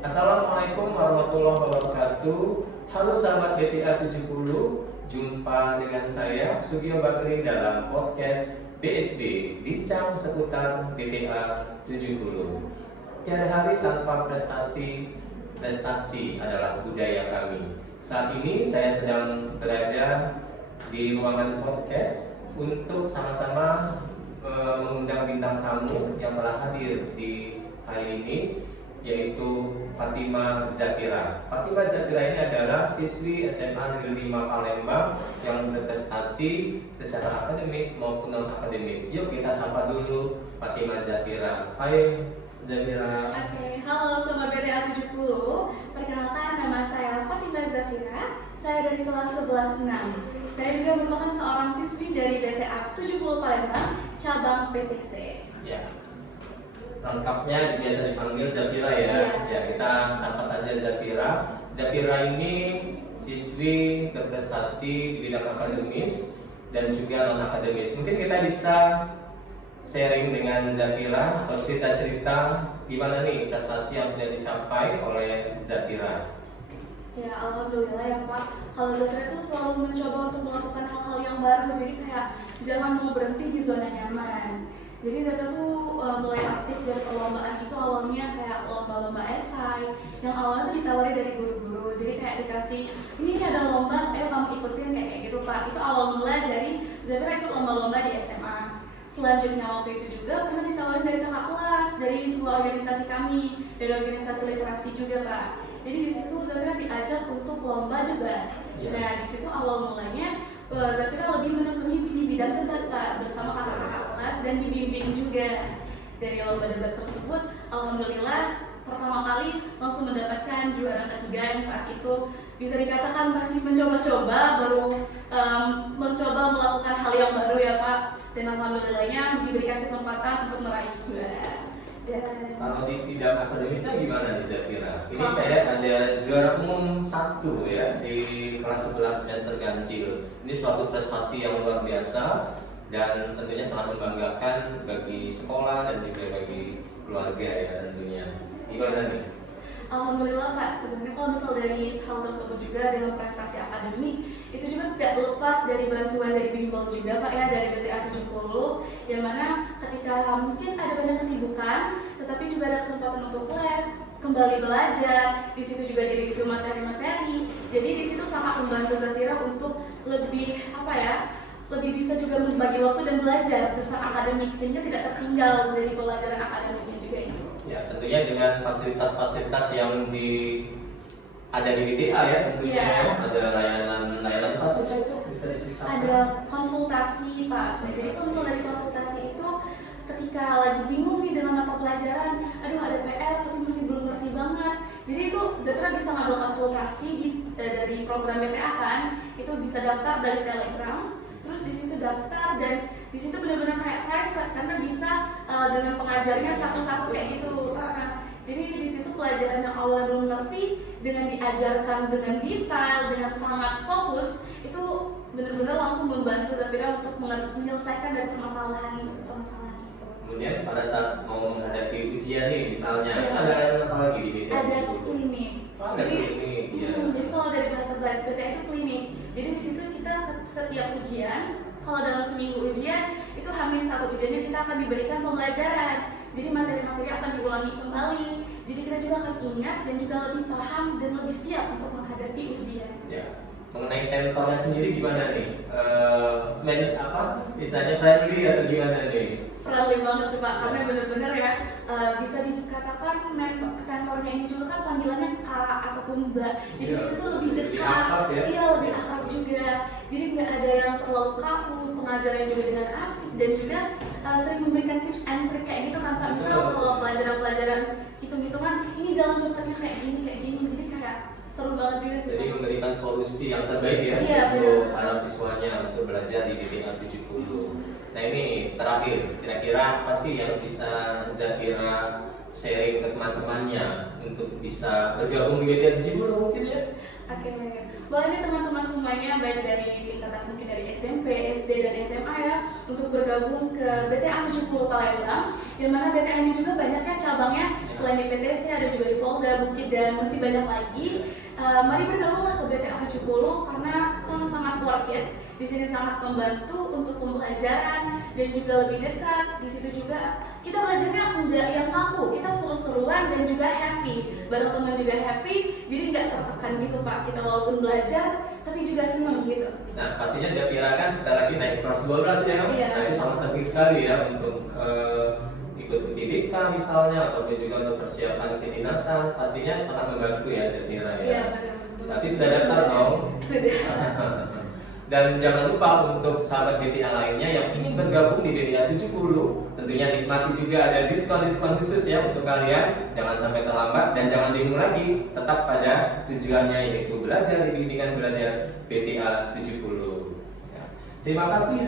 Assalamualaikum warahmatullahi wabarakatuh. Halo sahabat BTA 70, jumpa dengan saya Sugio Bakri dalam podcast BSB, Bincang Seputar BTA 70. Tiada hari tanpa prestasi, prestasi adalah budaya kami. Saat ini saya sedang berada di ruangan podcast untuk sama-sama mengundang bintang tamu yang telah hadir di hari ini, yaitu Fatima Zafira. Fatima Zafira ini adalah siswi SMA Negeri 5 Palembang yang berprestasi secara akademis maupun non akademis. Yuk kita sapa dulu Fatima Zafira. Hai Zafira. Oke, halo Sobat BTA 70. Perkenalkan, nama saya Fatima Zafira. Saya dari kelas 11-6. Saya juga merupakan seorang siswi dari BTA 70 Palembang, cabang PTC. Ya. Lengkapnya biasa dipanggil Zafira ya. Ya, kita sapa saja Zafira. Zafira ini siswi berprestasi di bidang akademis dan juga non akademis. Mungkin kita bisa sharing dengan Zafira atau cerita-cerita gimana nih prestasi yang sudah dicapai oleh Zafira. Ya, alhamdulillah ya Pak. Kalau Zafira itu selalu mencoba untuk melakukan hal-hal yang baru. Jadi kayak jangan mau berhenti di zona nyaman. Jadi Zafira tuh mulai aktif dari perlombaan itu awalnya kayak lomba-lomba esai yang awalnya tuh ditawari dari guru-guru. Jadi kayak dikasih, ini nih ada lomba, ayo kamu ikutin kayak gitu Pak. Itu awal mulai dari Zafira ikut lomba-lomba di SMA. Selanjutnya waktu itu juga pernah ditawarin dari kakak kelas, dari sebuah organisasi kami, dari organisasi literasi juga Pak. Jadi di situ Zafira diajak untuk lomba debat. Nah di situ awal mulanya Zafira lebih menekuni di bidang debat Pak, bersama kakak-kakak kelas dan dibimbing juga. Dari lomba debat tersebut, alhamdulillah pertama kali langsung mendapatkan juara ketiga yang saat itu bisa dikatakan masih mencoba-coba, baru mencoba melakukan hal yang baru ya Pak. Dan alhamdulillahnya diberikan kesempatan untuk meraih juara. Kalau di bidang akademisnya gimana nih Zafira? Ini saya ada juara umum 1 ya di kelas 11 semester ganjil. Ini suatu prestasi yang luar biasa dan tentunya sangat membanggakan bagi sekolah dan juga bagi keluarga ya tentunya. Gimana nih? Alhamdulillah Pak, sebenarnya kalau misal dari hal tersebut juga dengan prestasi akademik itu juga tidak lepas dari bantuan dari bimbel juga Pak ya, dari BTA 70, yang mana ketika mungkin ada banyak kesibukan tetapi juga ada kesempatan untuk les, kembali belajar, di situ juga di review materi-materi. Jadi di situ sangat membantu Zafira untuk lebih lebih bisa juga membagi waktu dan belajar tentang akademik sehingga tidak tertinggal dari pelajaran akademiknya juga itu. Ya, tentunya dengan fasilitas-fasilitas yang ada di BTA ya tentunya ada layanan apa saja itu bisa disita. Ada konsultasi Pak. Nah, jadi kalau dari konsultasi itu ketika lagi bingung nih dengan mata pelajaran, aduh ada PR tapi masih belum ngerti banget. Jadi itu Zafira bisa ngambil konsultasi dari program BTA kan, itu bisa daftar dari Telegram. Terus di situ daftar dan di situ benar-benar kayak private karena bisa dengan pengajarnya satu-satu kayak gitu. Jadi di situ pelajaran yang awalnya belum ngerti dengan diajarkan dengan detail, dengan sangat fokus, itu benar-benar langsung membantu Zafira untuk menyelesaikan dari permasalahan itu. Kemudian pada saat mau menghadapi ujian nih misalnya, ada apa lagi di BTA? Ada klinik. Jadi kalau dari bahasa BTA itu klinik. Jadi di situ kita setiap ujian, kalau dalam seminggu ujian itu hampir 1 ujiannya kita akan diberikan pembelajaran. Jadi materi-materi akan diulangi kembali. Jadi kita juga akan ingat dan juga lebih paham dan lebih siap untuk menghadapi ujian. Ya. Mengenai tentornya sendiri gimana nih? Misalnya friendly atau gimana nih? Friendly banget sih Pak, karena benar-benar ya bisa dikatakan tentornya ini juga kan panggilannya Kak ataupun Mbak. Jadi di situ lebih dekat, lebih akrab juga. Jadi nggak ada yang terlalu kaku, pengajarannya juga dengan asik dan juga sering memberikan tips and trick kayak gitu kan Pak. Misal kalau pelajaran-pelajaran hitung-hitungan, ini jalan cepatnya kayak gini, jadi kayak seru banget juga sih. Jadi memberikan solusi yang terbaik ya untuk para siswanya untuk belajar di BTA 70. Nah ini terakhir, kira-kira apa sih yang bisa Zafira sharing ke teman-temannya untuk bisa bergabung di BTA 70 mungkin ya? Oke, boleh nih teman-teman semuanya baik dari tingkatan mungkin dari SMP, SD, dan SMA ya untuk bergabung ke BTA 70 Palembang, yang mana BTA ini juga banyaknya cabangnya selain di PTC ada juga di Polda, Bukit, dan masih banyak lagi. Mari bergabunglah ke BTA 70 karena sangat-sangat worth it. Di sini sangat membantu untuk pembelajaran dan juga lebih dekat. Di situ juga kita belajarnya enggak yang kaku, kita seru-seruan dan juga happy. Bareng teman juga happy, jadi nggak tertekan gitu Pak. Kita walaupun belajar, tapi juga senang gitu. Nah, pastinya diperkirakan sebentar lagi naik kelas 12 ya. Iya. Nah, itu sangat penting sekali ya untuk ikut pendidikan misalnya ataupun juga untuk persiapan kedinasan, pastinya sangat membantu ya Zatira ya. Iya, benar. Nanti sudah daftar dong. Sudah. Dan jangan lupa untuk sahabat BTA lainnya yang ingin bergabung di BTA 70, tentunya nikmati juga ada diskon-diskon khusus ya untuk kalian. Jangan sampai terlambat dan jangan bingung lagi, tetap pada tujuannya yaitu belajar di bimbingan belajar BTA 70. Ya. Terima kasih